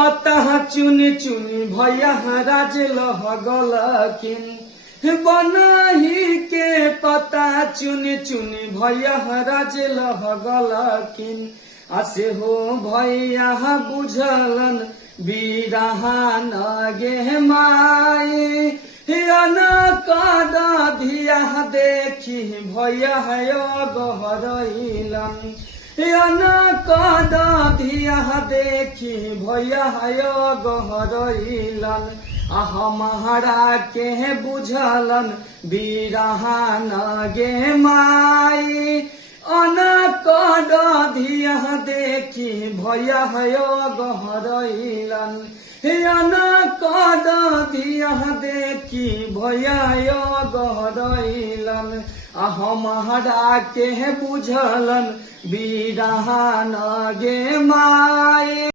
पता चुनी चुनी भैया राज लहगल किन बनही के पता चुनी चुनी भैया राज लहगल किन आसे हो भैया बुझलन बिरहान गे माई कद धिया देखी भैया गहरैलन कद धिया देखी भैया गहरैलन हमारा के बुझलन बिरहान गे माई कद धिया देखी भैया गहरैलन कद धिया देखी भैया गहरैलन हमारा के बुझलन बिरहान गे माई।